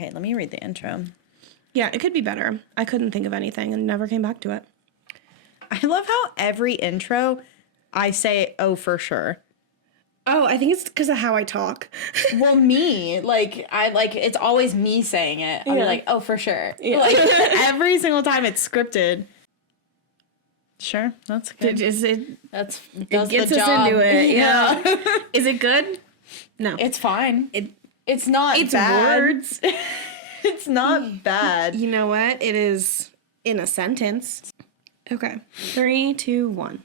Okay, let me read the intro. Yeah, it could be better. I couldn't think of anything and never came back to it. I love how every intro I say, oh, for sure. Oh, I think it's because of how I talk. Well, me, like, it's always me saying it. I'll be like, oh, for sure. Yeah. Like, every single time it's scripted. Sure, that's good. It Does gets the us job. into it. Yeah. Is it good? No. It's fine. It's It's bad. words. It's not bad. You know what? It is in a sentence. Okay. 3, 2, 1.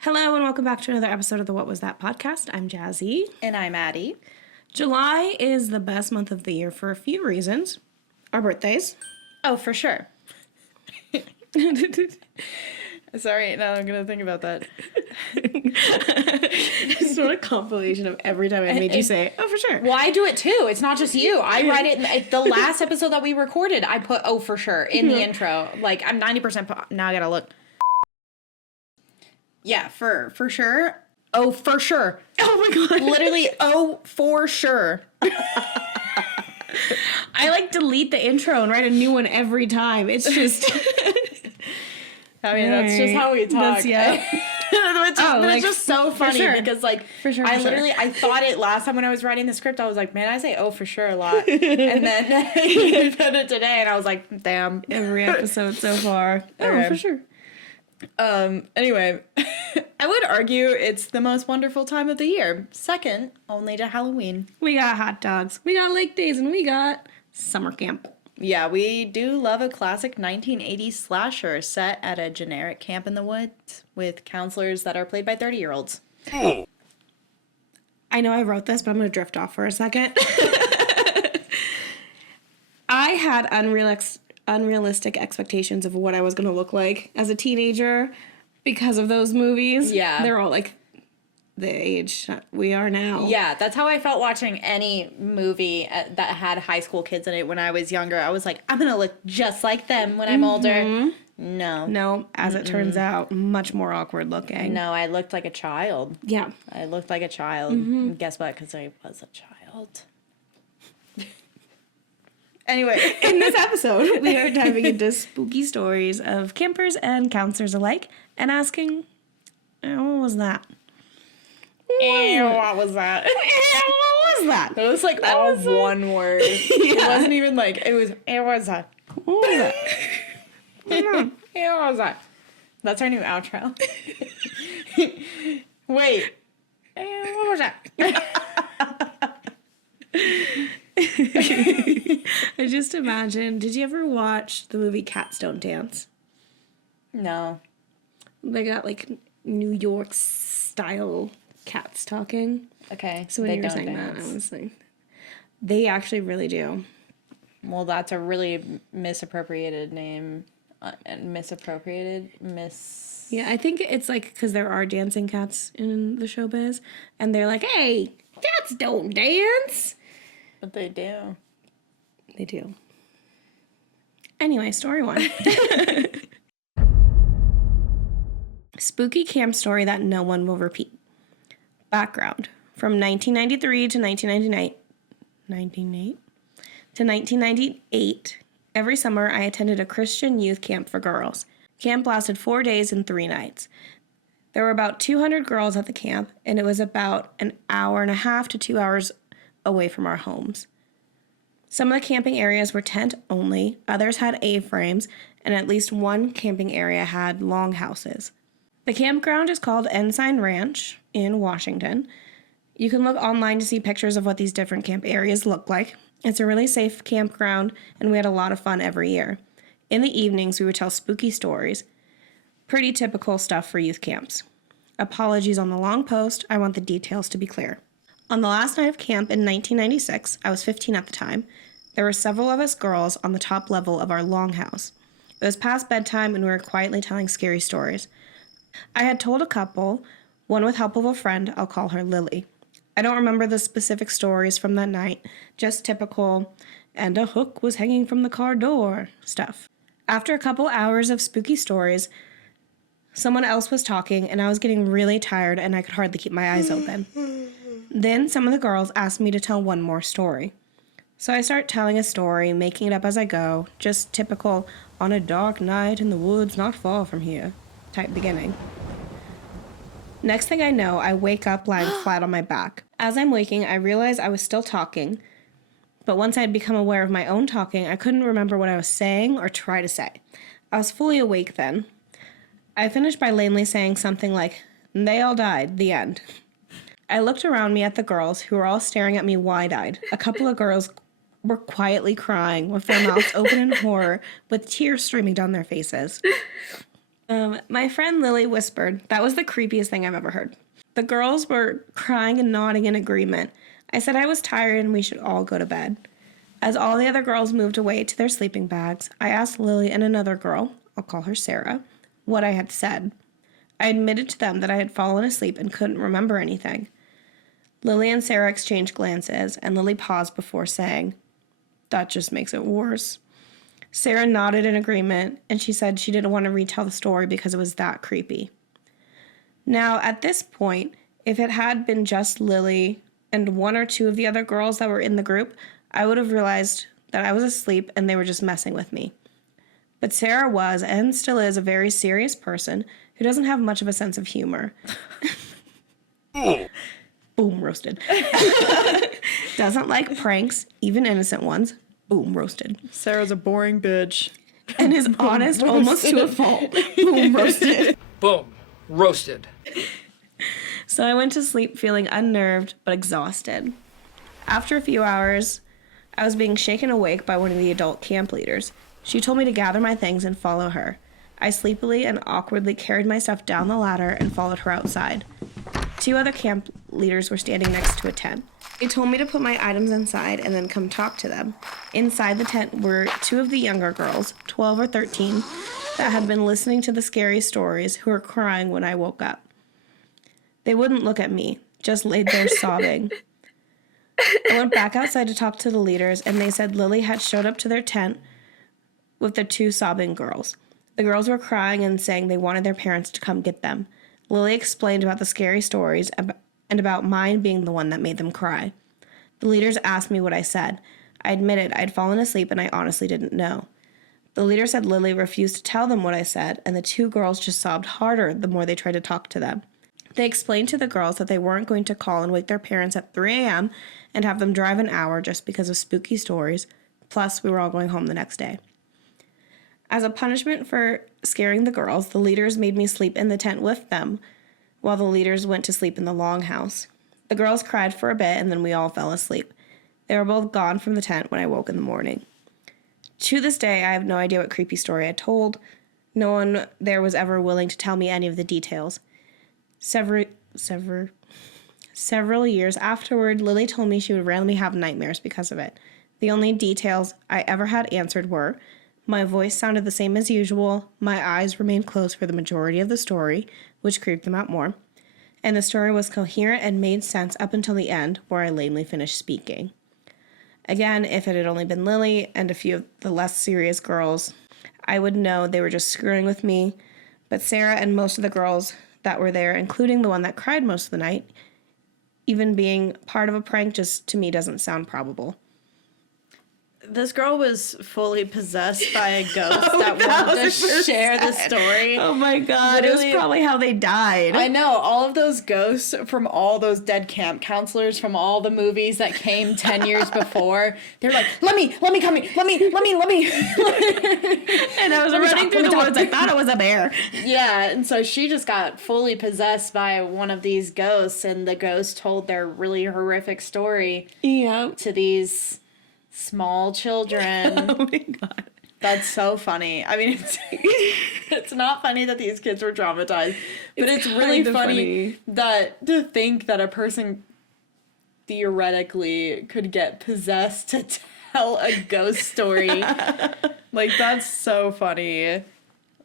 Hello and welcome back to another episode of the What Was That podcast. I'm Jazzy. And I'm Addi. July is the best month of the year for a few reasons. Our birthdays. Oh, for sure. Sorry, now I'm going to think about that. It's sort of compilation of every time I made you say, oh, for sure. Well, I do it too. It's not just you. I write it. The last episode that we recorded, I put, oh, for sure, in the intro. Like, I'm 90%. Now I got to look. Yeah, for sure. Oh, for sure. Oh my God. Literally, oh, for sure. I like delete the intro and write a new one every time. It's just. I mean, that's just how we talk. It's just so funny because, like, I thought it last time when I was writing the script, I was like, man, I say, oh, for sure a lot. And then you put it today, and I was like, damn. Every episode so far. Okay. Oh, for sure. Anyway, I would argue it's the most wonderful time of the year. Second only to Halloween. We got hot dogs. We got lake days, and we got summer camp. Yeah, we do love a classic 1980s slasher set at a generic camp in the woods with counselors that are played by 30-year-olds. Hey. I know I wrote this, but I'm going to drift off for a second. I had unrealistic expectations of what I was going to look like as a teenager because of those movies. Yeah. They're all like the age we are now. Yeah, that's how I felt watching any movie that had high school kids in it when I was younger. I was like, I'm going to look just like them when I'm older. No, as it turns out, much more awkward looking. No, I looked like a child. Yeah. I looked like a child. And guess what? Because I was a child. Anyway, in this episode, we are diving into spooky stories of campers and counselors alike and asking, what was that? What was that? What was that? It was like all one word. It wasn't even like, it was that? What was that? What was that? That's our new outro. Wait. What was that? I just imagine, did you ever watch the movie Cats Don't Dance? No. They got like New York style cats talking. Okay. So when you were saying that, I was like, they actually really do. Well, that's a really misappropriated name. Yeah, I think it's like because there are dancing cats in the showbiz, and they're like, hey, cats don't dance. But they do. They do. Anyway, story 1. Spooky camp story that no one will repeat. Background. From 1993 to 1998, every summer I attended a Christian youth camp for girls. Camp lasted 4 days and 3 nights. There were about 200 girls at the camp, and it was about an hour and a half to 2 hours away from our homes. Some of the camping areas were tent only, others had A-frames, and at least one camping area had long houses. The campground is called Ensign Ranch in Washington. You can look online to see pictures of what these different camp areas look like. It's a really safe campground, and we had a lot of fun every year. In the evenings, we would tell spooky stories. Pretty typical stuff for youth camps. Apologies on the long post, I want the details to be clear. On the last night of camp in 1996, I was 15 at the time, there were several of us girls on the top level of our longhouse. It was past bedtime and we were quietly telling scary stories. I had told a couple, one with help of a friend, I'll call her Lily. I don't remember the specific stories from that night, just typical, and a hook was hanging from the car door stuff. After a couple hours of spooky stories, someone else was talking, and I was getting really tired, and I could hardly keep my eyes open. Then some of the girls asked me to tell one more story. So I start telling a story, making it up as I go, just typical, on a dark night in the woods not far from here type beginning. Next thing I know, I wake up lying flat on my back. As I'm waking, I realize I was still talking, but once I had become aware of my own talking, I couldn't remember what I was saying or try to say. I was fully awake then. I finished by lamely saying something like, "They all died, the end." I looked around me at the girls, who were all staring at me wide-eyed. A couple of girls were quietly crying with their mouths open in horror, with tears streaming down their faces. My friend Lily whispered, "That was the creepiest thing I've ever heard." The girls were crying and nodding in agreement. I said I was tired and we should all go to bed. As all the other girls moved away to their sleeping bags, I asked Lily and another girl, I'll call her Sarah, what I had said. I admitted to them that I had fallen asleep and couldn't remember anything. Lily and Sarah exchanged glances, and Lily paused before saying, "That just makes it worse." Sarah nodded in agreement, and she said she didn't want to retell the story because it was that creepy. Now, at this point, if it had been just Lily and one or two of the other girls that were in the group, I would have realized that I was asleep and they were just messing with me. But Sarah was, and still is, a very serious person who doesn't have much of a sense of humor. Boom, roasted. Doesn't like pranks, even innocent ones. Boom, roasted. Sarah's a boring bitch. And is honest almost to a fault. Boom, roasted. Boom, roasted. So I went to sleep feeling unnerved but exhausted. After a few hours, I was being shaken awake by one of the adult camp leaders. She told me to gather my things and follow her. I sleepily and awkwardly carried my stuff down the ladder and followed her outside. Two other camp leaders were standing next to a tent. They told me to put my items inside and then come talk to them. Inside the tent were two of the younger girls, 12 or 13, that had been listening to the scary stories, who were crying when I woke up. They wouldn't look at me, just laid there sobbing. I went back outside to talk to the leaders, and they said Lily had showed up to their tent with the two sobbing girls. The girls were crying and saying they wanted their parents to come get them. Lily explained about the scary stories and about mine being the one that made them cry. The leaders asked me what I said. I admitted I'd fallen asleep and I honestly didn't know. The leader said Lily refused to tell them what I said, and the two girls just sobbed harder the more they tried to talk to them. They explained to the girls that they weren't going to call and wake their parents at 3 a.m. and have them drive an hour just because of spooky stories, plus we were all going home the next day. As a punishment for scaring the girls, the leaders made me sleep in the tent with them, while the leaders went to sleep in the longhouse. The girls cried for a bit, and then we all fell asleep. They were both gone from the tent when I woke in the morning. To this day, I have no idea what creepy story I told. No one there was ever willing to tell me any of the details. Several years afterward, Lily told me she would randomly have nightmares because of it. The only details I ever had answered were, my voice sounded the same as usual, my eyes remained closed for the majority of the story, which creeped them out more, and the story was coherent and made sense up until the end, where I lamely finished speaking. Again, if it had only been Lily and a few of the less serious girls, I would know they were just screwing with me, but Sarah and most of the girls that were there, including the one that cried most of the night, even being part of a prank just to me doesn't sound probable. This girl was fully possessed by a ghost that wanted to share the story. Oh my god, literally, it was probably how they died. I know, all of those ghosts from all those dead camp counselors from all the movies that came 10 years before, they're like, let me. And I was running through the woods, I thought it was a bear. Yeah, and so she just got fully possessed by one of these ghosts, and the ghost told their really horrific story to these small children. Oh my god. That's so funny. I mean, it's not funny that these kids were traumatized, but it's really funny that to think that a person theoretically could get possessed to tell a ghost story. Like, that's so funny.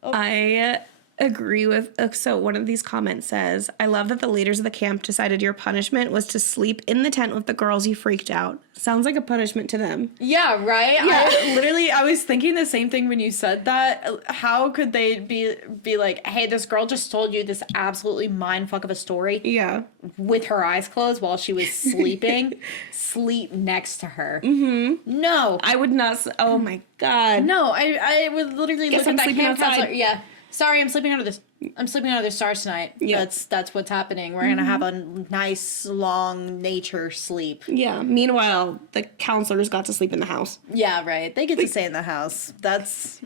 I agree with, so one of these comments says, I love that the leaders of the camp decided your punishment was to sleep in the tent with the girls you freaked out. Sounds like a punishment to them. Yeah, right? Yeah. I was thinking the same thing when you said that. How could they be like, hey, this girl just told you this absolutely mindfuck of a story. Yeah. With her eyes closed while she was sleeping. Sleep next to her. Mm-hmm. No. I would not, oh my God. No, I would literally Guess look I'm at that sleeping camp outside. counselor. Yeah. Sorry, I'm sleeping under the stars tonight. Yeah. That's what's happening. We're gonna have a nice long nature sleep. Yeah. Meanwhile, the counselors got to sleep in the house. Yeah, right. They get to stay in the house. That's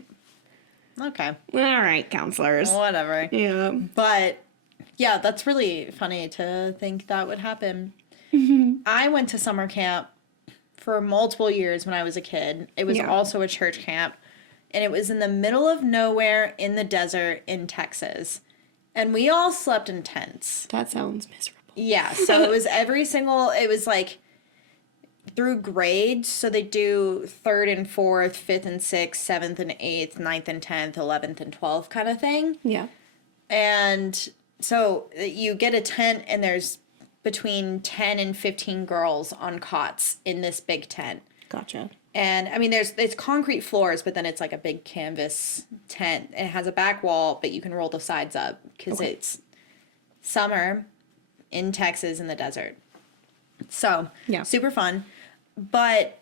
okay. All right, counselors. Whatever. Yeah. But yeah, that's really funny to think that would happen. I went to summer camp for multiple years when I was a kid. It was also a church camp. And it was in the middle of nowhere in the desert in Texas. And we all slept in tents. That sounds miserable. Yeah, so it was like through grades. So they do 3rd and 4th, 5th and 6th, 7th and 8th, 9th and 10th, 11th and 12th kind of thing. Yeah. And so you get a tent and there's between 10 and 15 girls on cots in this big tent. Gotcha. And, I mean, it's concrete floors, but then it's like a big canvas tent. It has a back wall, but you can roll the sides up because it's summer in Texas in the desert. So, super fun. But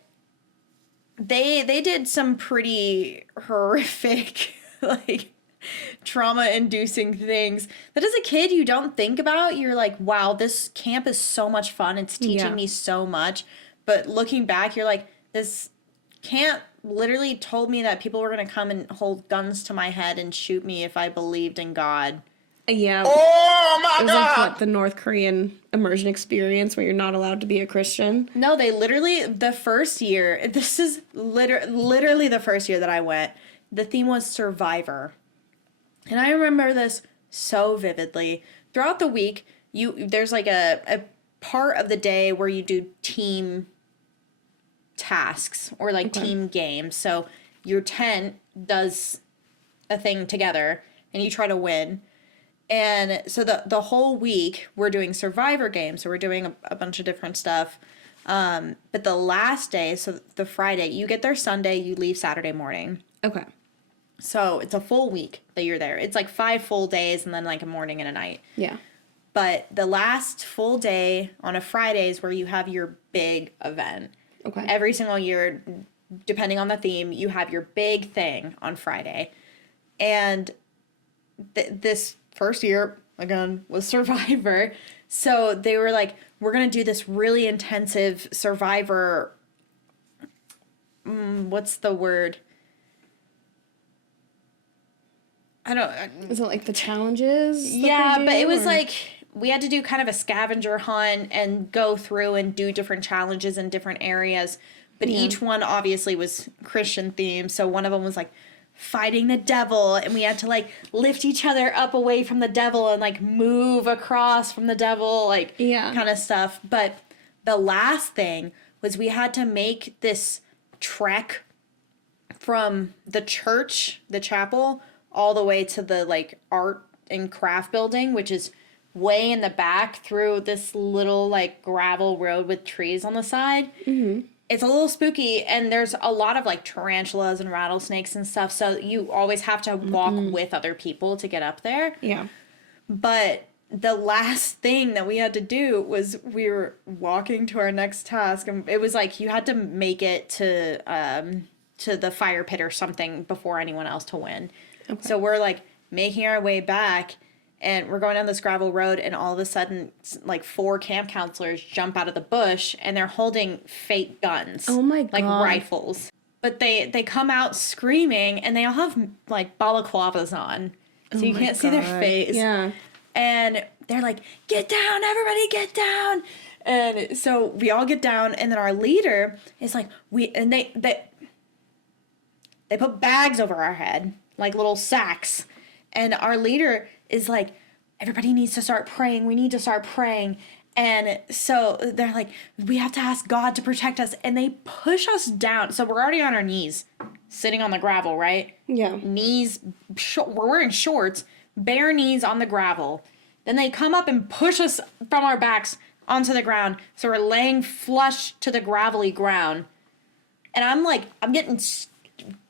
they did some pretty horrific, like, trauma-inducing things that as a kid you don't think about. You're like, wow, this camp is so much fun. It's teaching me so much. But looking back, you're like, this camp literally told me that people were going to come and hold guns to my head and shoot me if I believed in God. Yeah. Oh my it was God! like what, the North Korean immersion experience where you're not allowed to be a Christian? No, they literally, the first year, this is literally the first year that I went, the theme was Survivor. And I remember this so vividly. Throughout the week, there's like a part of the day where you do team tasks or like team games. So your tent does a thing together and you try to win. And so the whole week we're doing Survivor games. So we're doing a bunch of different stuff. But the last day, so the Friday, you get there Sunday, you leave Saturday morning. Okay. So it's a full week that you're there. It's like 5 full days and then like a morning and a night. Yeah. But the last full day on a Friday is where you have your big event. Okay. Every single year, depending on the theme, you have your big thing on Friday. And this first year, again, was Survivor. So they were like, we're going to do this really intensive Survivor. What's the word? Is it like the challenges? Yeah, but it was like we had to do kind of a scavenger hunt and go through and do different challenges in different areas. But each one obviously was Christian themed. So one of them was like fighting the devil, and we had to like lift each other up away from the devil and like move across from the devil, like kind of stuff. But the last thing was we had to make this trek from the church, the chapel, all the way to the like art and craft building, which is way in the back through this little like gravel road with trees on the side. Mm-hmm. It's a little spooky, and there's a lot of like tarantulas and rattlesnakes and stuff, so you always have to walk with other people to get up there. Yeah. But the last thing that we had to do was we were walking to our next task, and it was like you had to make it to the fire pit or something before anyone else to win. Okay. So we're like making our way back, and we're going down this gravel road, and all of a sudden, like 4 camp counselors jump out of the bush, and they're holding fake guns. Oh my God. Like rifles. But they come out screaming, and they all have like balaclavas on, so you can't see their face. Yeah. And they're like, get down, everybody get down. And so we all get down, and then our leader is like, they put bags over our head, like little sacks. And our leader is like, everybody needs to start praying. We need to start praying. And so they're like, we have to ask God to protect us. And they push us down. So we're already on our knees, sitting on the gravel, right? Yeah. Knees, we're wearing shorts, bare knees on the gravel. Then they come up and push us from our backs onto the ground. So we're laying flush to the gravelly ground. And I'm getting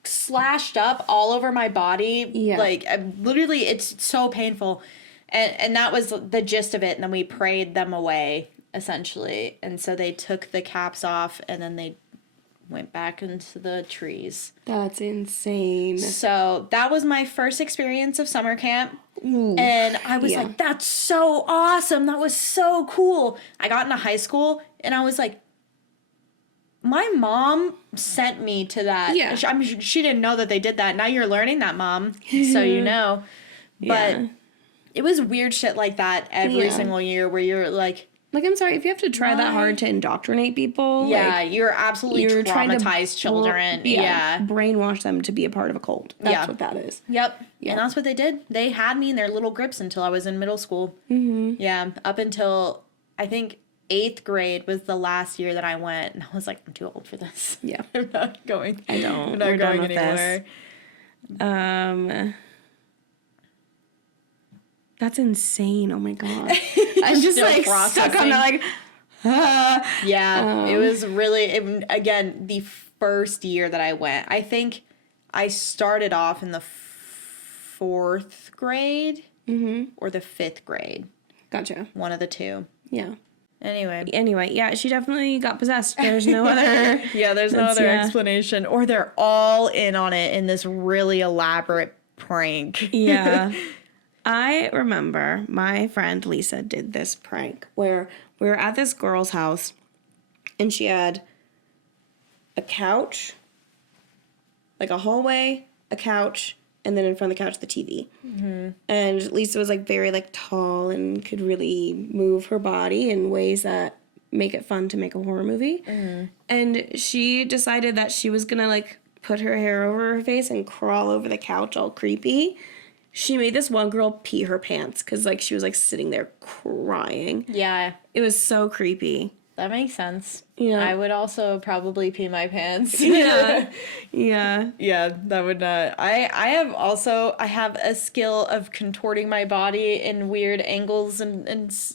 slashed up all over my body. Yeah. Like, literally, it's so painful. And that was the gist of it. And then we prayed them away, essentially. And so they took the caps off, and then they went back into the trees. That's insane. So that was my first experience of summer camp. Ooh. And I was like, that's so awesome. That was so cool. I got into high school, and I was like, my mom sent me to that. Yeah. I mean, she didn't know that they did that. Now you're learning that, Mom. So you know. But it was weird shit like that every single year where you're like... Like, I'm sorry, if you have to try that hard to indoctrinate people... Yeah, like, you're absolutely traumatized children. Brainwash them to be a part of a cult. That's what that is. Yep. Yeah. And that's what they did. They had me in their little grips until I was in middle school. Mm-hmm. Yeah, up until, I think, 8th grade was the last year that I went. And I was like, I'm too old for this. Yeah. I'm not going. I don't. I'm not We're going done with anywhere. This. That's insane. Oh my God. I'm just like stuck on that, like, Yeah, it was really, again, the first year that I went. I think I started off in the 4th grade or the 5th grade. Gotcha. One of the two. Yeah. Anyway, yeah, she definitely got possessed. There's no other... there's no other explanation. Or they're all in on it in this really elaborate prank. Yeah. I remember my friend Lisa did this prank where we were at this girl's house and she had a couch, like a hallway, a couch, and then in front of the couch, the TV. Mm-hmm. And Lisa was like very like tall and could really move her body in ways that make it fun to make a horror movie. Mm-hmm. And she decided that she was gonna like put her hair over her face and crawl over the couch all creepy. She made this one girl pee her pants because, like, she was, like, sitting there crying. Yeah. It was so creepy. That makes sense. Yeah. I would also probably pee my pants. Yeah. Yeah. Yeah, that would not. I have a skill of contorting my body in weird angles and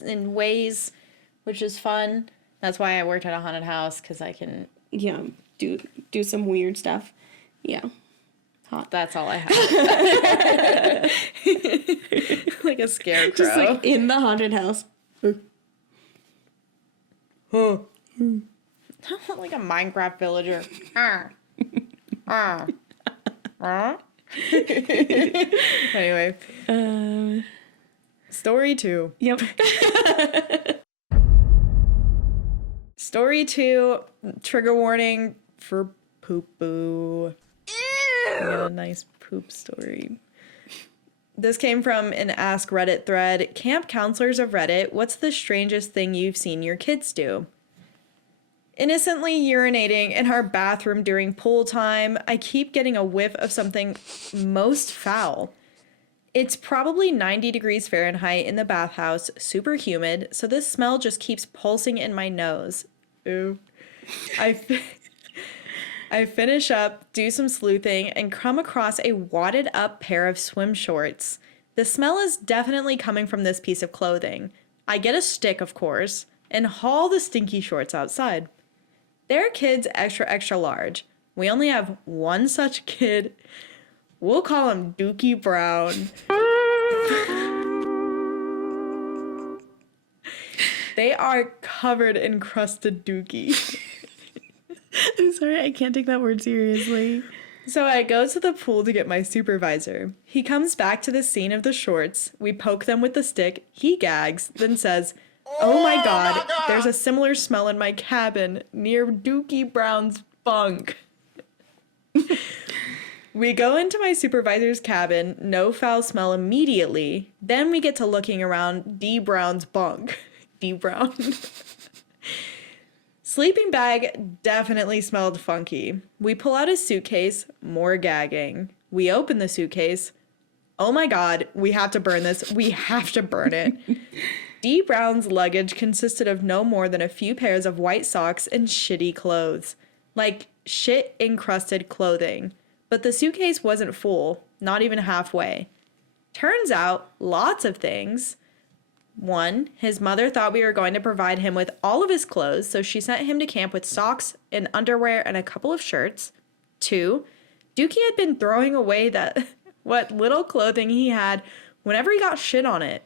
in ways, which is fun. That's why I worked at a haunted house, because I can... Yeah, do some weird stuff. Yeah. Hot. That's all I have. Like a scarecrow. Just like in the haunted house. Like a Minecraft villager. Anyway. Story 2. Yep. Story 2. Trigger warning for poo-poo. I got a nice poop story. This came from an Ask Reddit thread. Camp counselors of Reddit, what's the strangest thing you've seen your kids do? Innocently urinating in our bathroom during pool time. I keep getting a whiff of something most foul. It's probably 90 degrees Fahrenheit in the bathhouse, super humid, so this smell just keeps pulsing in my nose. Ooh. I finish up, do some sleuthing, and come across a wadded up pair of swim shorts. The smell is definitely coming from this piece of clothing. I get a stick, of course, and haul the stinky shorts outside. They're kids extra, extra large. We only have one such kid. We'll call him Dookie Brown. They are covered in crusted dookie. I'm sorry, I can't take that word seriously. So I go to the pool to get my supervisor. He comes back to the scene of the shorts. We poke them with the stick. He gags, then says, "Oh my God, there's a similar smell in my cabin near Dookie Brown's bunk." We go into my supervisor's cabin, no foul smell immediately. Then we get to looking around D. Brown's bunk. D. Brown. Sleeping bag definitely smelled funky. We pull out a suitcase, more gagging. We open the suitcase. Oh my God, we have to burn this. We have to burn it. D. Brown's luggage consisted of no more than a few pairs of white socks and shitty clothes. Like shit-encrusted clothing. But the suitcase wasn't full, not even halfway. Turns out, lots of things. 1, his mother thought we were going to provide him with all of his clothes, so she sent him to camp with socks and underwear and a couple of shirts. 2, Dookie had been throwing away what little clothing he had whenever he got shit on it.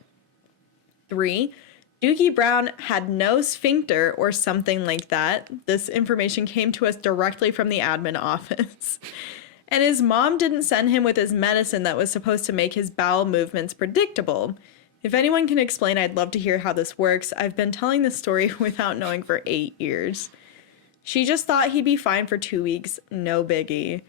3, Dookie Brown had no sphincter or something like that. This information came to us directly from the admin office. And his mom didn't send him with his medicine that was supposed to make his bowel movements predictable. If anyone can explain, I'd love to hear how this works. I've been telling this story without knowing for 8 years. She just thought he'd be fine for 2 weeks. No biggie.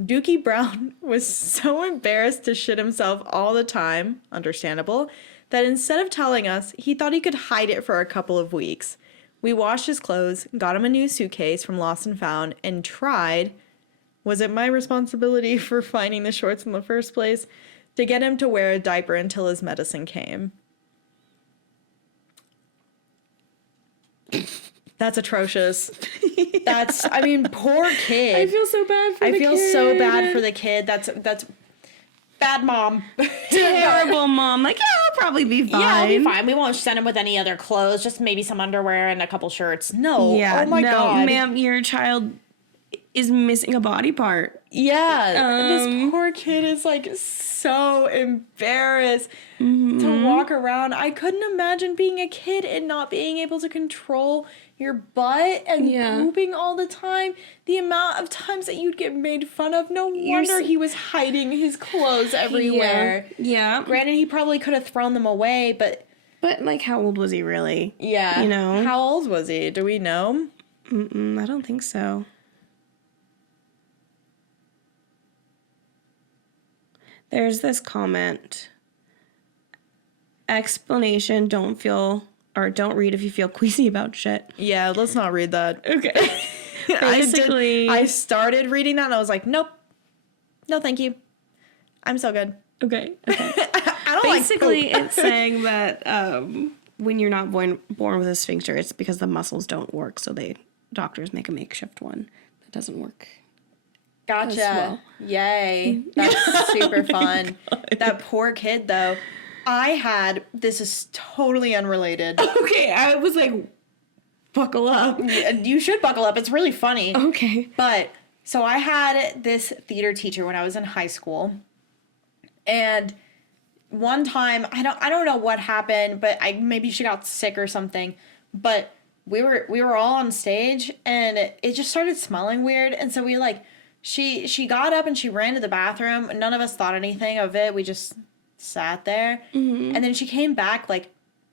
Dookie Brown was so embarrassed to shit himself all the time, understandable, that instead of telling us, he thought he could hide it for a couple of weeks. We washed his clothes, got him a new suitcase from Lost and Found, and tried, was it my responsibility for finding the shorts in the first place, to get him to wear a diaper until his medicine came. That's atrocious. Poor kid. I feel so bad for the kid. I feel so bad for the kid. That's bad mom. Terrible mom. Like, yeah, I'll probably be fine. Yeah, I'll be fine. We won't send him with any other clothes, just maybe some underwear and a couple shirts. No. Yeah, oh my God. Ma'am, your child is missing a body part. Yeah. This poor kid is like so embarrassed to walk around. I couldn't imagine being a kid and not being able to control your butt and pooping all the time. The amount of times that you'd get made fun of. No wonder he was hiding his clothes everywhere. Yeah. Granted, he probably could have thrown them away, but like, how old was he really? Yeah. You know? How old was he? Do we know? I don't think so. There's this comment. Explanation, don't read if you feel queasy about shit. Yeah, let's not read that. Okay. Basically. I started reading that and I was like, nope. No, thank you. I'm so good. Okay. I don't Basically, it's saying that when you're not born with a sphincter, it's because the muscles don't work, so doctors make a makeshift one that doesn't work. Gotcha. Well. Yay. That's super fun. That poor kid, though. This is totally unrelated. Okay, I was like, buckle up. You should buckle up. It's really funny. Okay. But, so I had this theater teacher when I was in high school. And one time, I don't know what happened, but maybe she got sick or something. But we were all on stage, and it just started smelling weird. And so she got up and she ran to the bathroom. None of us thought anything of it. We just sat there. Mm-hmm. And then she came back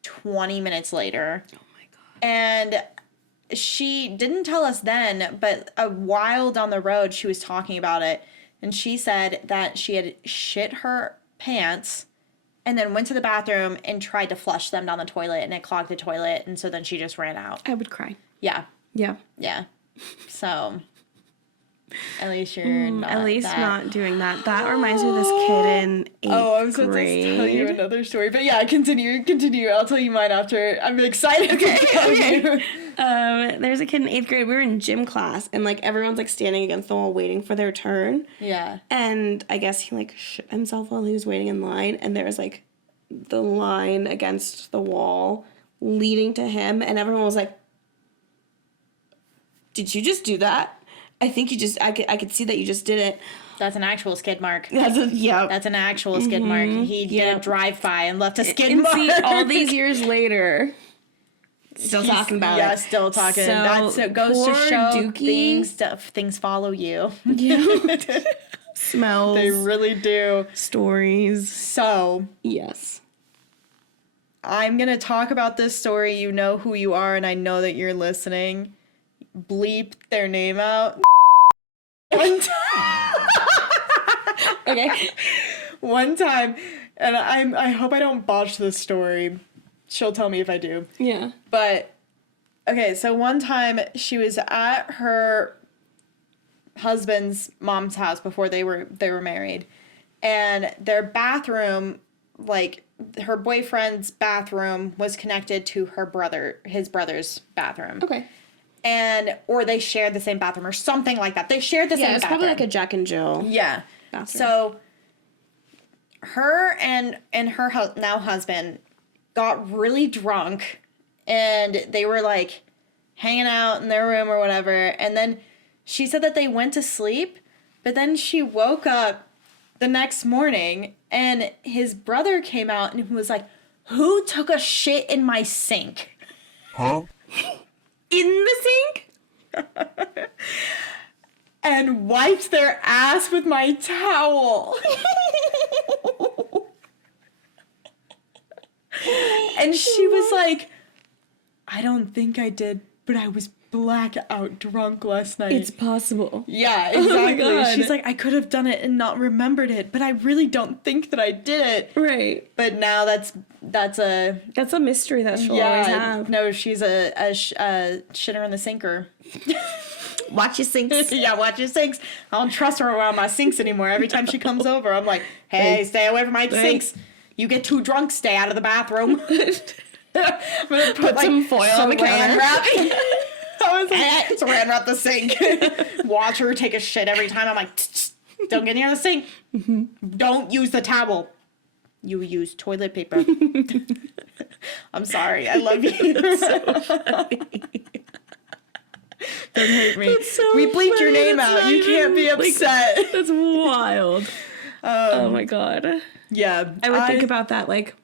20 minutes later. Oh my God. And she didn't tell us then, but a while down the road, she was talking about it. And she said that she had shit her pants and then went to the bathroom and tried to flush them down the toilet, and it clogged the toilet. And so then she just ran out. I would cry. Yeah. Yeah. Yeah. So... At least you're not doing that. That reminds me of this kid in 8th grade. Oh, I'm supposed to tell you another story. But yeah, continue. I'll tell you mine after. I'm excited to tell you. There's a kid in 8th grade. We were in gym class, and everyone's standing against the wall waiting for their turn. Yeah. And I guess he shit himself while he was waiting in line, and there was the line against the wall leading to him, and everyone was like, "Did you just do that? I think I could see that you just did it." That's an actual skid mark. That's an actual skid mark. He did a drive-by and left a skid mark. See, all these years later, still talking about it. Yeah, still talking. So it goes to show Dookie, things follow you. Yeah. Smells. They really do. Stories. So. Yes. I'm going to talk about this story. You know who you are, and I know that you're listening. Bleep their name out. One time. Okay. One time, and I hope I don't botch this story. She'll tell me if I do. Yeah. But okay, so one time she was at her husband's mom's house before they were married, and their bathroom, her boyfriend's bathroom, was connected to his brother's bathroom. Okay. Or they shared the same bathroom or something like that. They shared the same bathroom. Yeah, it's probably a Jack and Jill. Yeah. Bathroom. So her and her now husband got really drunk, and they were like hanging out in their room or whatever, and then she said that they went to sleep, but then she woke up the next morning and his brother came out and was like, "Who took a shit in my sink?" Huh? In the sink? And wiped their ass with my towel. And she was like, "I don't think I did, but I was blackout drunk last night." It's possible. Yeah, Oh my exactly. God. She's like, "I could have done it and not remembered it, but I really don't think that I did it." Right. But now that's a That's a mystery that she'll always have. no, she's a shitter in the sinker. Watch your sinks. Yeah, watch your sinks. I don't trust her around my sinks anymore. Every time she comes over, I'm like, "Hey, stay away from my sinks. You get too drunk, stay out of the bathroom." I'm gonna put some foil on the saran counter. wrap. I was like, saran wrap the sink. Watch her take a shit every time. I'm like, "Tsk, tsk, don't get near the sink. Don't use the towel. You use toilet paper." I'm sorry. I love you. So funny. Don't hurt me. So We bleeped your funny. name That's out. not You can't be even, like, upset. That's wild. Oh my god. Yeah. I would think about that like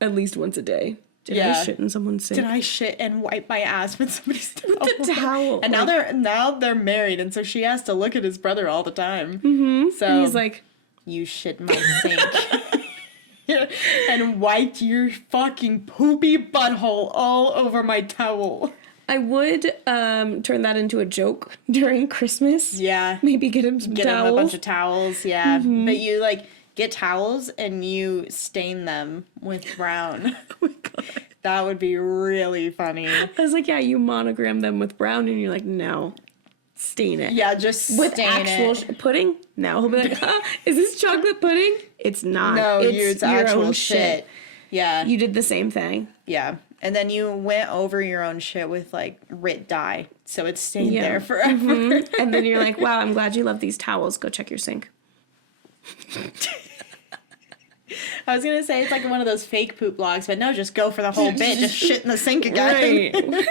at least once a day. Did Yeah. I shit in someone's sink? Did I shit and wipe my ass with somebody's towel? the towel? And now they're married, and so she has to look at his brother all the time. Mm-hmm. So And he's like, "You shit in my sink." And wiped your fucking poopy butthole all over my towel. I would turn that into a joke during Christmas. Yeah. Maybe get him some Get him towels. a bunch of towels, yeah. But you like get towels and you stain them with brown. Oh my god. That would be really funny. I was like, yeah, you monogram them with brown, and you're like, no, stain it. Yeah, just With stain actual it. pudding? No. He'll be like, huh, is this chocolate pudding? It's not. No, it's it's actual shit. Yeah. You did the same thing. Yeah. And then you went over your own shit with like Rit dye. So it's stained Yeah. there forever. And then you're like, wow, I'm glad you love these towels. Go check your sink. I was going to say it's like one of those fake poop blogs, but no, just go for the whole bit. Just shit in the sink again. Right.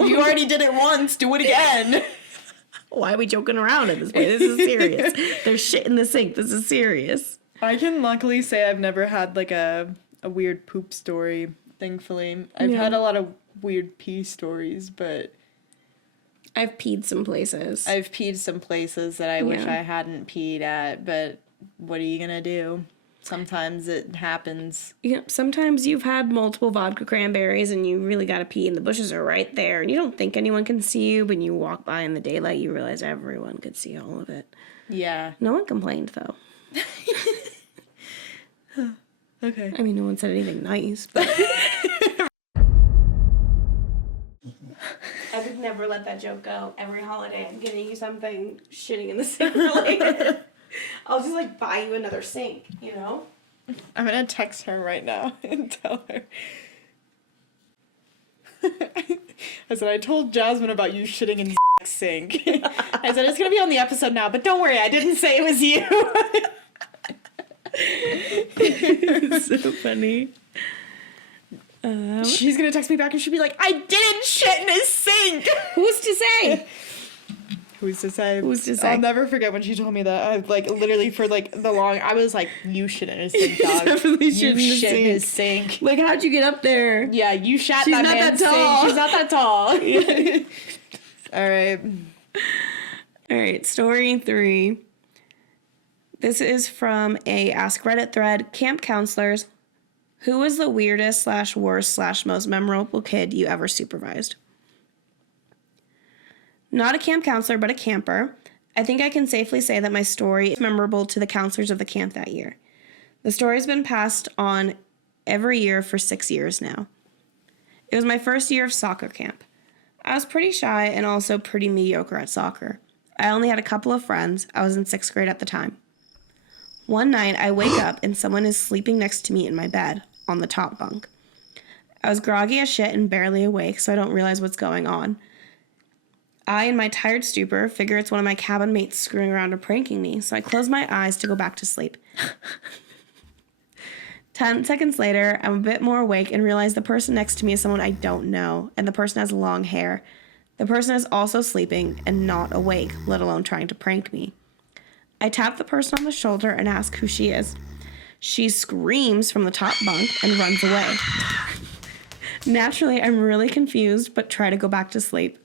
You already did it once. Do it again. Why are we joking around at this point? This is serious. There's shit in the sink. This is serious. I can luckily say I've never had like a weird poop story, thankfully. I've Yeah. had a lot of weird pee stories, but I've peed some places. I've peed some places that I wish Yeah. I hadn't peed at, but what are you going to do? Sometimes it happens. Yep, sometimes you've had multiple vodka cranberries and you really gotta pee and the bushes are right there and you don't think anyone can see you, but you walk by in the daylight, you realize everyone could see all of it. Yeah. No one complained though. Okay. I mean, no one said anything nice, but... I would never let that joke go. Every holiday I'm getting you something shitting in the sink related. I'll just like buy you another sink, you know? I'm going to text her right now and tell her. I said, I told Jasmine about you shitting in sink. I said, it's going to be on the episode now, but don't worry, I didn't say it was you. It's so funny. She's going to text me back and she'll be like, I didn't shit in his sink. Who's to say? Who's to say? Who's to say? I'll never forget when she told me that. I like literally for like I was like, you shit in his sink, dog. Definitely You shit in the shit in his sink. sink. Like, how'd you get up there? Yeah, you shat She's that not man's that tall. sink. She's not that tall. All right. All right, story 3. This is from a Ask Reddit thread. Camp counselors, who was the weirdest / worst / most memorable kid you ever supervised? Not a camp counselor, but a camper. I think I can safely say that my story is memorable to the counselors of the camp that year. The story has been passed on every year for 6 years now. It was my first year of soccer camp. I was pretty shy and also pretty mediocre at soccer. I only had a couple of friends. I was in 6th grade at the time. One night, I wake up and someone is sleeping next to me in my bed on the top bunk. I was groggy as shit and barely awake, so I don't realize what's going on. I, in my tired stupor, figure it's one of my cabin mates screwing around or pranking me, so I close my eyes to go back to sleep. 10 seconds later, I'm a bit more awake and realize the person next to me is someone I don't know, and the person has long hair. The person is also sleeping and not awake, let alone trying to prank me. I tap the person on the shoulder and ask who she is. She screams from the top bunk and runs away. Naturally, I'm really confused, but try to go back to sleep.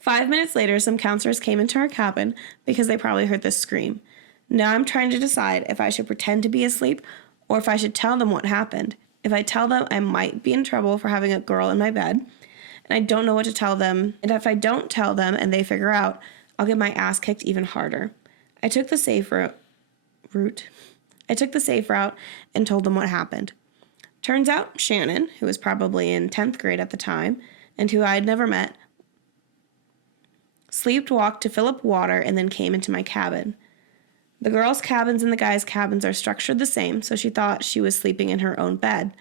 5 minutes later, some counselors came into our cabin because they probably heard this scream. Now I'm trying to decide if I should pretend to be asleep or if I should tell them what happened. If I tell them, I might be in trouble for having a girl in my bed, and I don't know what to tell them. And if I don't tell them and they figure out, I'll get my ass kicked even harder. I took the safe route and told them what happened. Turns out Shannon, who was probably in 10th grade at the time and who I had never met, sleepwalked to fill up water and then came into my cabin. The girls' cabins and the guys' cabins are structured the same, so she thought she was sleeping in her own bed.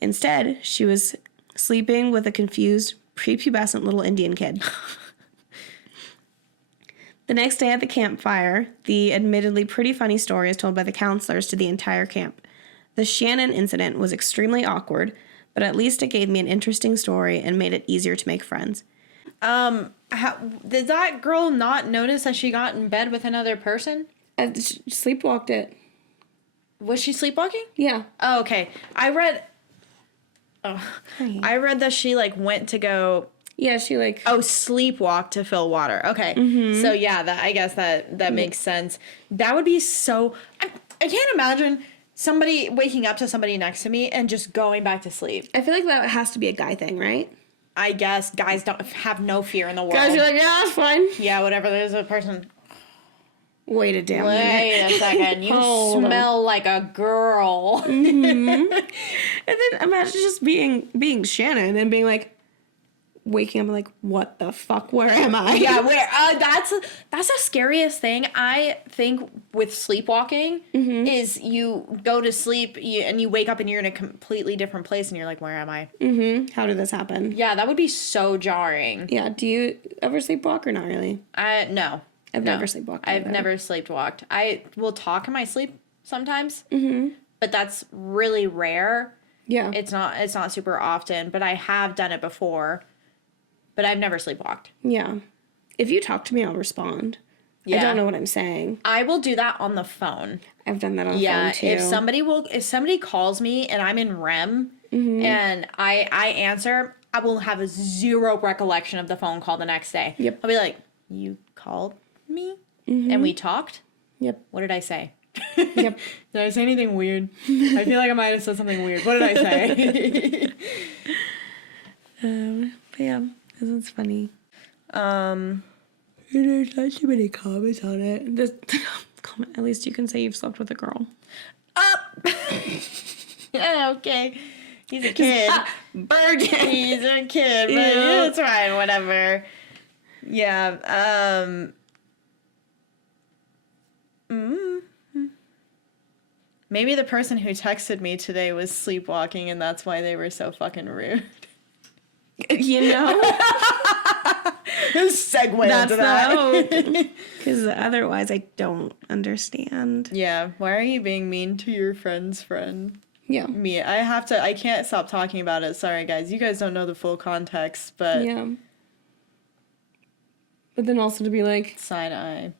Instead, she was sleeping with a confused, prepubescent little Indian kid. The next day at the campfire, the admittedly pretty funny story is told by the counselors to the entire camp. The Shannon incident was extremely awkward, but at least it gave me an interesting story and made it easier to make friends. Did that girl not notice that she got in bed with another person? She sleepwalked it. Was she sleepwalking? Yeah. Oh, okay. I read that she, like, went to go... Yeah, she, like... Oh, sleepwalk to fill water. Okay. Mm-hmm. So, yeah, I guess that makes sense. That would be so... I can't imagine somebody waking up to somebody next to me and just going back to sleep. I feel like that has to be a guy thing, right? I guess guys don't have no fear in the world. Guys are like, yeah, that's fine. Yeah, whatever. There's a person... Wait a damn minute. Wait a second. You smell like a girl. Mm-hmm. And then imagine just being Shannon and being like, waking up and like, what the fuck? Where am I? Yeah, where? That's the scariest thing, I think, with sleepwalking, is you go to sleep and you wake up and you're in a completely different place and you're like, where am I? Mm-hmm. How did this happen? Yeah, that would be so jarring. Yeah, do you ever sleepwalk or not really? No. I've never sleepwalked. I've never sleepwalked. I will talk in my sleep sometimes, but that's really rare. Yeah. It's not super often, but I have done it before. But I've never sleepwalked. Yeah. If you talk to me, I'll respond. Yeah. I don't know what I'm saying. I will do that on the phone. I've done that on the phone too. If somebody calls me and I'm in REM and I answer, I will have zero recollection of the phone call the next day. Yep. I'll be like, you called me and we talked? Yep. What did I say? Yep. Did I say anything weird? I feel like I might have said something weird. What did I say? But yeah. It's funny. There's not too many comments on it. This comment, at least you can say you've slept with a girl. Yeah, okay. He's a kid. Virgin. He's a kid, but yeah, it's fine, whatever. Yeah, Maybe the person who texted me today was sleepwalking and that's why they were so fucking rude. You know? Segue into that. Because otherwise I don't understand. Yeah, why are you being mean to your friend's friend? Yeah. Me, I can't stop talking about it. Sorry, guys. You guys don't know the full context, but... Yeah. But then also to be like... Side eye.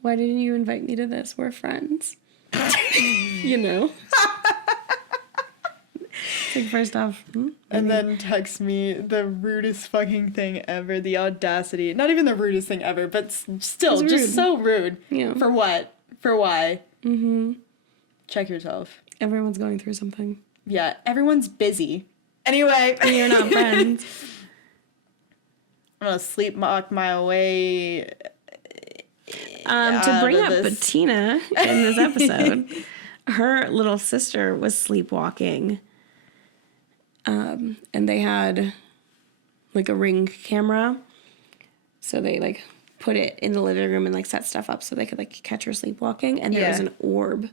Why didn't you invite me to this? We're friends. You know? It's like, first off... And then text me the rudest fucking thing ever. The audacity. Not even the rudest thing ever, but still, just so rude. Yeah. For what? For why? Mm-hmm. Check yourself. Everyone's going through something. Yeah, everyone's busy. Anyway. And you're not friends. I'm gonna sleepwalk my way... to bring up Bettina in this episode, her little sister was sleepwalking. And they had like a Ring camera. So they like put it in the living room and like set stuff up so they could like catch her sleepwalking. And there was an orb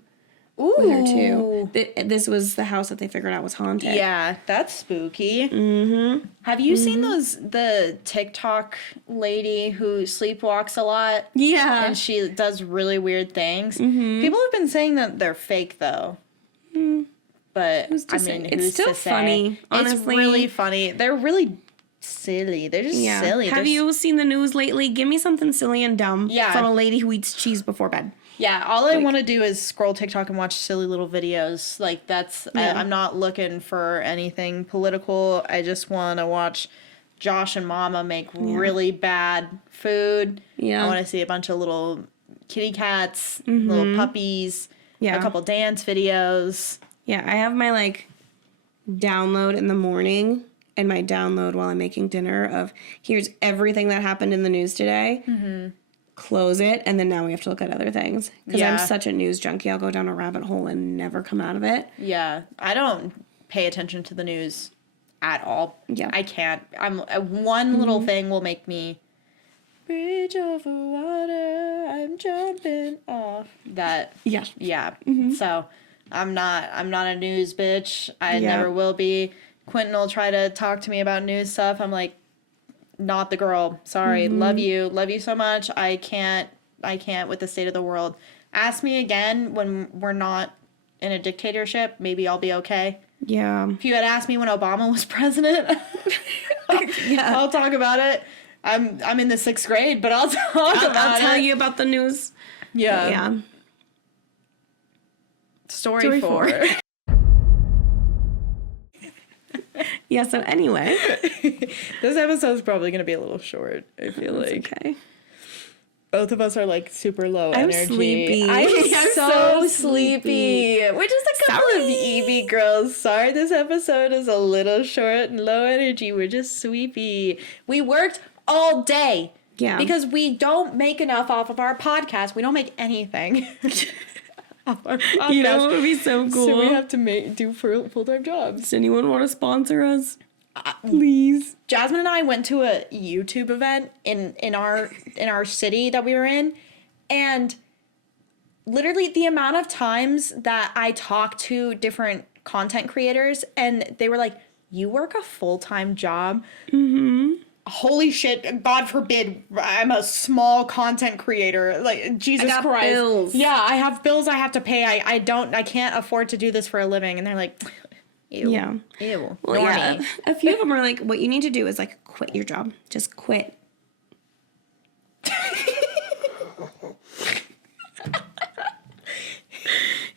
with her too. This was the house that they figured out was haunted. Yeah, that's spooky. Mm-hmm. Have you seen the TikTok lady who sleepwalks a lot? Yeah. And she does really weird things. Mm-hmm. People have been saying that they're fake though. but Who's to say? It's who's still to say? funny, honestly. It's really funny. They're really silly. They're just silly. Have you seen the news lately? Give me something silly and dumb from a lady who eats cheese before bed. Yeah, all I want to do is scroll TikTok and watch silly little videos. Like, that's... I'm not looking for anything political. I just want to watch Josh and Mama make really bad food. Yeah. I want to see a bunch of little kitty cats, little puppies, a couple dance videos. Yeah, I have my, like, download in the morning and my download while I'm making dinner of here's everything that happened in the news today. Close it, and then now we have to look at other things. Because I'm such a news junkie. I'll go down a rabbit hole and never come out of it. Yeah. I don't pay attention to the news at all. Yeah. I can't. One little thing will make me... Bridge over water, I'm jumping off. That... Yeah. Yeah. So, I'm not a news bitch. I never will be. Quentin will try to talk to me about news stuff. I'm like... Not the girl. Sorry. Love you so much. I can't with the state of the world. Ask me again when we're not in a dictatorship. Maybe I'll be okay. Yeah. If you had asked me when Obama was president, I'll talk about it. I'm in the 6th grade, but I'll talk about it. I'll tell you about the news. Yeah. Story 4. Yeah, so anyway. This episode's probably going to be a little short, I feel like. Okay. Both of us are, like, super low energy. I'm sleepy. I'm so sleepy. We're just a couple of Evie girls. Sorry, this episode is a little short and low energy. We're just sleepy. We worked all day. Yeah. Because we don't make enough off of our podcast. We don't make anything. You know what would be so cool? So we have to do full-time jobs. Does anyone want to sponsor us? Please. Jasmine and I went to a YouTube event in our city that we were in, and literally the amount of times that I talked to different content creators, and they were like, "You work a full-time job?" Holy shit, God forbid I'm a small content creator. Like, Jesus Christ. Bills. Yeah, I have bills I have to pay. I can't afford to do this for a living. And they're like, ew. Yeah. Ew. Well, yeah. A few of them are like, what you need to do is, like, quit your job. Just quit.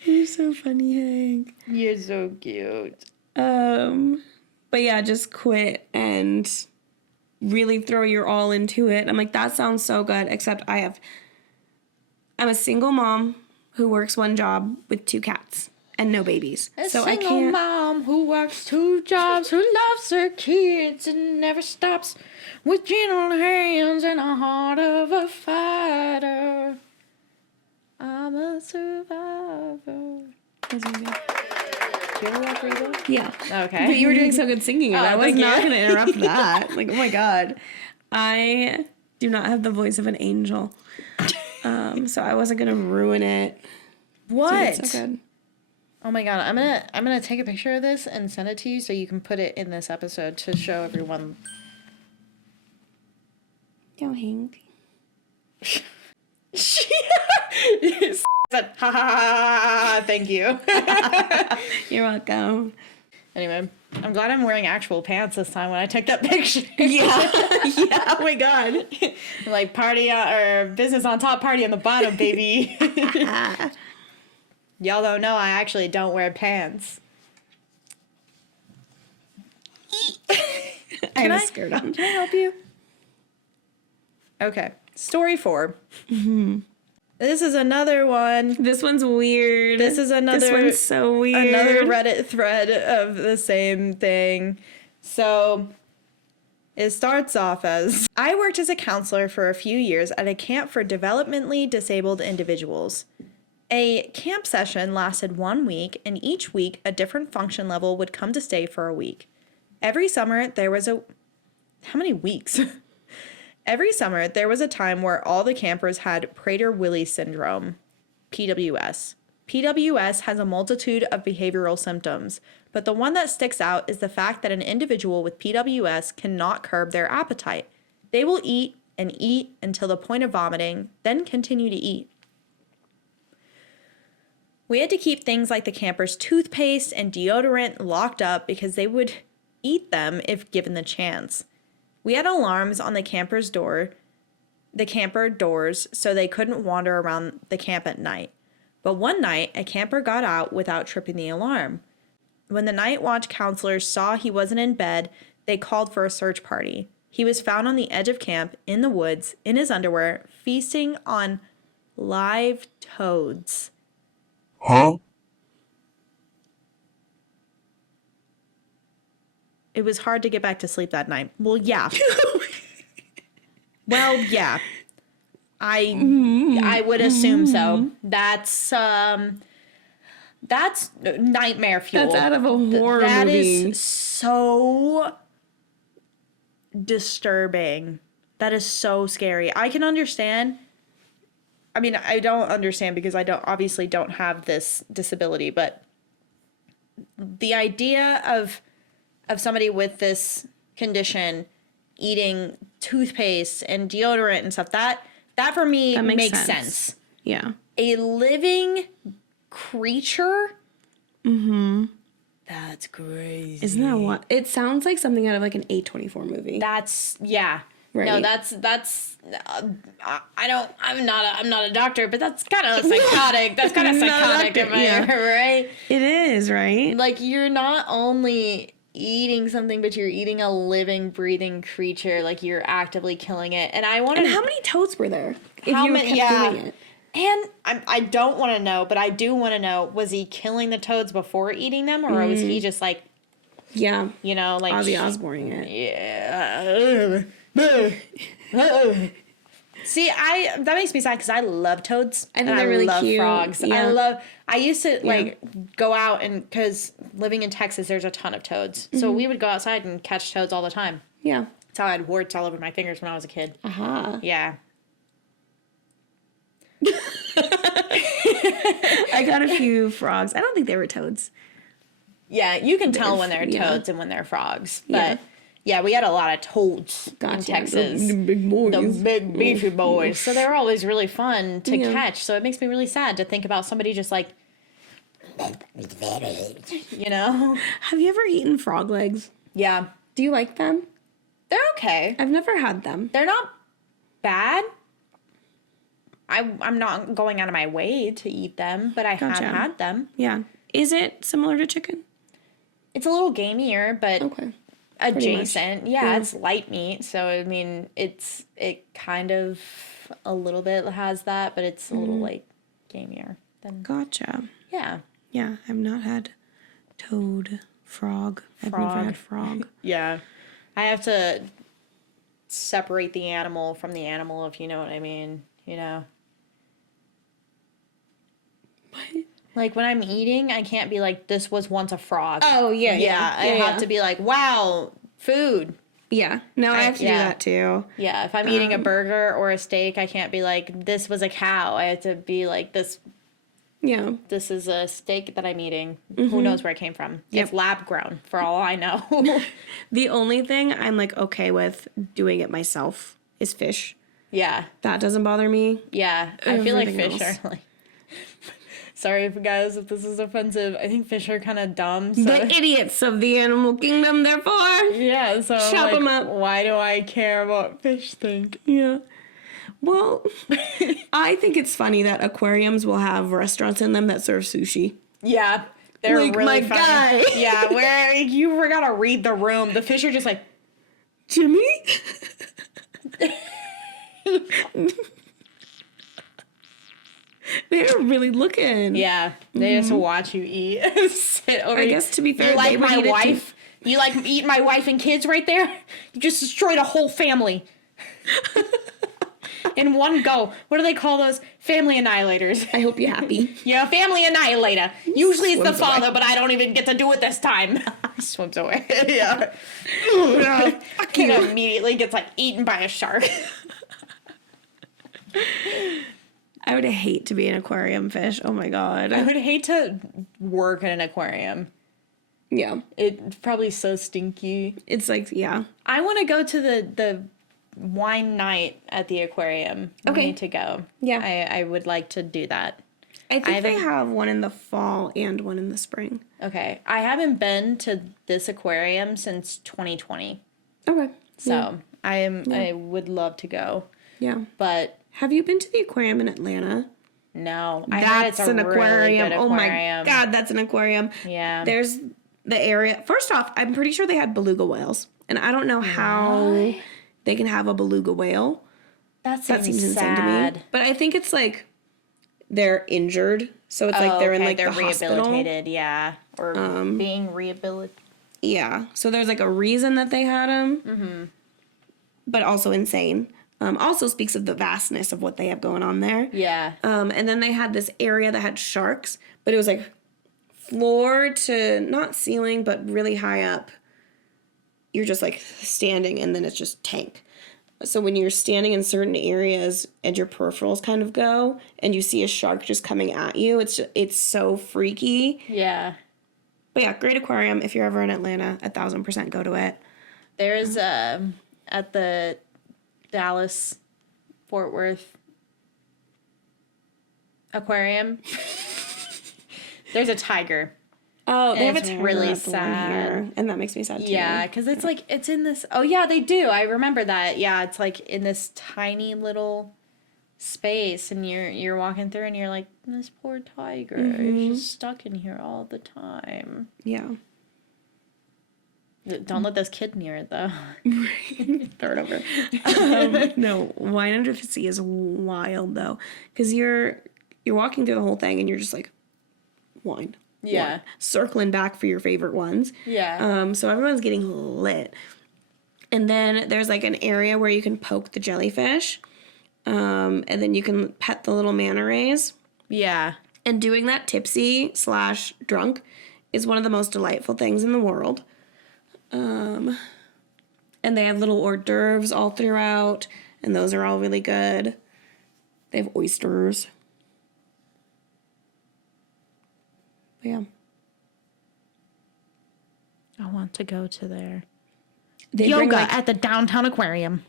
You're so funny, Hank. You're so cute. But yeah, just quit and... really throw your all into it. I'm like, that sounds so good, except I'm a single mom who works one job with 2 cats and no babies. So I can't. A single mom who works 2 jobs, who loves her kids and never stops, with gentle hands and a heart of a fighter. I'm a survivor. Yeah. Okay. But you were doing so good singing it. I was not going to interrupt that. Like, oh my God. I do not have the voice of an angel. So I wasn't going to ruin it. What? So good. Oh my God. I'm gonna take a picture of this and send it to you so you can put it in this episode to show everyone. Go, Hank. Ha ha ha, thank you. You're welcome. Anyway, I'm glad I'm wearing actual pants this time when I took that picture. Yeah. Oh my God. Like, party or business on top, party on the bottom, baby. Y'all don't know I actually don't wear pants. I have a skirt on. Can I help you? Okay. Story 4. This is another one. This one's weird. This one's so weird. Another Reddit thread of the same thing. So, it starts off as, I worked as a counselor for a few years at a camp for developmentally disabled individuals. A camp session lasted 1 week, and each week a different function level would come to stay for a week. Every summer there was a... How many weeks? Every summer, there was a time where all the campers had Prader-Willi syndrome, PWS. PWS has a multitude of behavioral symptoms, but the one that sticks out is the fact that an individual with PWS cannot curb their appetite. They will eat and eat until the point of vomiting, then continue to eat. We had to keep things like the campers' toothpaste and deodorant locked up because they would eat them if given the chance. We had alarms on the camper doors, so they couldn't wander around the camp at night. But one night, a camper got out without tripping the alarm. When the night watch counselors saw he wasn't in bed, they called for a search party. He was found on the edge of camp, in the woods, in his underwear, feasting on live toads. Huh? It was hard to get back to sleep that night. Well, yeah. Well, yeah. I would assume so. That's nightmare fuel. That's out of a horror movie. That is so disturbing. That is so scary. I can understand. I mean, I don't understand because I obviously don't have this disability, but the idea of somebody with this condition eating toothpaste and deodorant and stuff, that for me makes sense. Yeah. A living creature? Mm-hmm. That's crazy. Isn't that what? It sounds like something out of like an A24 movie. That's, yeah. Right. No, I'm not a doctor, but that's kind of psychotic. That's kind of psychotic, am I right? It is, right? Like, you're not only eating something, but you're eating a living, breathing creature. Like, you're actively killing it. And I want to... And how many toads were there? If How you many? kept Yeah. doing it? And I don't want to know, but I do want to know, was he killing the toads before eating them? Or was he just like... Yeah. You know, like... Ozzy Osbourne it. Yeah. See, that makes me sad because I love toads. I think they're really love cute. Frogs. Yeah. I used to go out and, because living in Texas, there's a ton of toads. So we would go outside and catch toads all the time. Yeah. That's how I had warts all over my fingers when I was a kid. Uh-huh. Yeah. I got a few frogs. I don't think they were toads. Yeah, you can tell when they're toads and when they're frogs. But yeah, we had a lot of toads in Texas. The big boys. The big beefy boys. So they were always really fun to catch. So it makes me really sad to think about somebody just like, you know? Have you ever eaten frog legs? Yeah. Do you like them? They're okay. I've never had them. They're not bad. I'm not going out of my way to eat them, but I have had them. Yeah. Is it similar to chicken? It's a little gamier, but Okay. adjacent. Yeah, it's light meat. So, I mean, it kind of a little bit has that, but it's a little, like, gamier. Gotcha. Yeah. Yeah, I've not had toad, frog. I've never had frog. Yeah. I have to separate the animal from the animal, if you know what I mean. You know? What? Like, when I'm eating, I can't be like, this was once a frog. Oh, yeah. I have to be like, wow, food. Yeah. No, I have to do that too. Yeah, if I'm eating a burger or a steak, I can't be like, this was a cow. I have to be like, this is a steak that I'm eating. Who knows where it came from? Yep. It's lab grown, for all I know. The only thing I'm like okay with doing it myself is fish. Yeah. That doesn't bother me. Yeah. I feel like Everything fish else. are like... Sorry, guys, if this is offensive. I think fish are kind of dumb. So... The idiots of the animal kingdom, therefore. Yeah, so Chop them up. Why do I care what fish think? Yeah. Well, I think it's funny that aquariums will have restaurants in them that serve sushi. Yeah. They're Like, really my funny. guy. Yeah, where you forgot to read the room. The fish are just like, Jimmy? They're really looking. yeah, they just watch you eat. Sit over. I guess to be fair, you like they would my eat it wife. You like eating my wife and kids right there. You just destroyed a whole family in one go. What do they call those? Family annihilators. I hope you're happy. Yeah, family annihilator. Usually it's the Swims father, away. but I don't even get to do it this time. Swims away. Yeah. Fuck He you. immediately gets like eaten by a shark. I would hate to be an aquarium fish. Oh my god. I would hate to work in an aquarium. Yeah. It's probably so stinky. It's like, yeah. I want to go to the wine night at the aquarium. We Okay. need to go. Yeah. I would like to do that. I think they have one in the fall and one in the spring. Okay. I haven't been to this aquarium since 2020. Okay. So I would love to go. Yeah. But have you been to the aquarium in Atlanta? no. That's an aquarium. Really good aquarium. Oh my God, that's an aquarium. Yeah. There's the area. First off, I'm pretty sure they had beluga whales. And I don't know how they can have a beluga whale. That That seems sad. insane to me. But I think it's like they're injured. So it's like they're in like they're the hospital. rehabilitated, yeah. Or being rehabilitated. Yeah. So there's like a reason that they had them. Mm-hmm. But also insane. Also speaks of the vastness of what they have going on there. Yeah. And then they had this area that had sharks, but it was like floor to not ceiling, but really high up. You're just like standing and then it's just tank. So when you're standing in certain areas and your peripherals kind of go and you see a shark just coming at you, it's so freaky. Yeah. But yeah, great aquarium. If you're ever in Atlanta, 1,000% go to it. There's at the Dallas Fort Worth aquarium. There's a tiger. Oh, they have a it's tiger really at the one sad. here, and that makes me sad too. Yeah, because it's like it's in this. Oh yeah, they do. I remember that. Yeah, it's like in this tiny little space, and you're walking through, and you're like, this poor tiger is just stuck in here all the time. Yeah. Don't let this kid near it though. Throw it over. No, wine under the sea is wild though, because you're walking through the whole thing, and you're just like, wine. Yeah. Wine. Circling back for your favorite ones. Yeah. So everyone's getting lit. And then there's like an area where you can poke the jellyfish. And then you can pet the little manta rays. Yeah. And doing that tipsy/drunk is one of the most delightful things in the world. And they have little hors d'oeuvres all throughout. And those are all really good. They have oysters. Yeah. I want to go to there. They Yoga bring, like, at the downtown aquarium.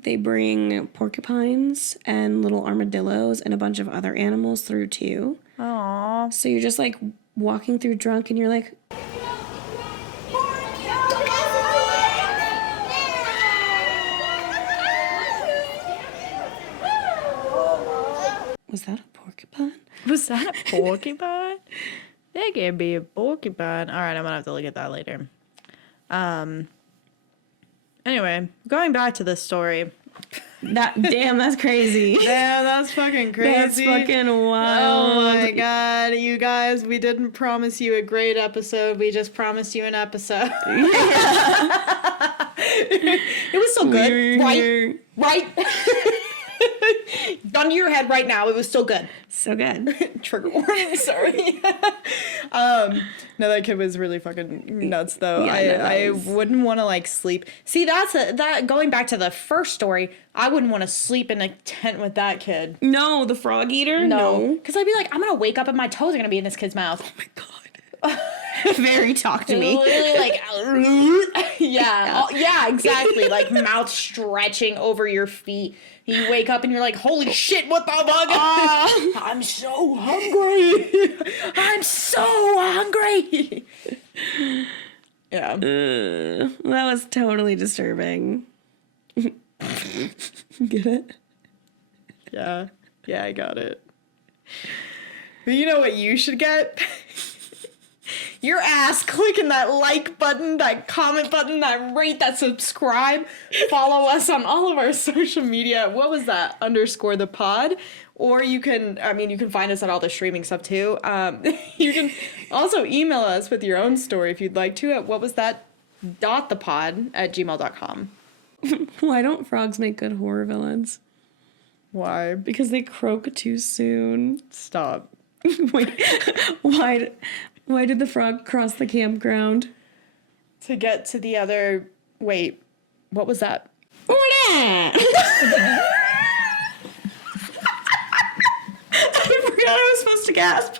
They bring porcupines and little armadillos and a bunch of other animals through too. Aww. So you're just like walking through drunk and you're like, was that a porcupine? Was that a porcupine? That can be a porcupine. All right, I'm gonna have to look at that later. Anyway, going back to this story. That's crazy. Damn, that's fucking crazy. That's fucking wild. Oh my god, you guys, we didn't promise you a great episode. We just promised you an episode. It was so good. Right? Gun to your head right now. It was so good. So good. Trigger warning. Sorry. No, that kid was really fucking nuts, though. Yeah, I wouldn't want to like sleep. See, that going back to the first story. I wouldn't want to sleep in a tent with that kid. No, the frog eater? No. Because I'd be like, I'm gonna wake up and my toes are gonna be in this kid's mouth. Oh my god. Very talk to me. Literally like, yeah, exactly. Like mouth stretching over your feet. You wake up and you're like, holy shit, what the fuck? I'm so hungry. I'm so hungry. Yeah. That was totally disturbing. Get it? Yeah. Yeah, I got it. But you know what you should get? Your ass clicking that like button, that comment button, that rate, that subscribe. Follow us on all of our social media. What was that? _ the pod. Or you can find us at all the streaming stuff too. You can also email us with your own story if you'd like to at whatwasThat.thepod@gmail.com. Why don't frogs make good horror villains? Why? Because they croak too soon. Stop. Wait, why did the frog cross the campground? To get to the other... Wait, what was that? I forgot I was supposed to gasp.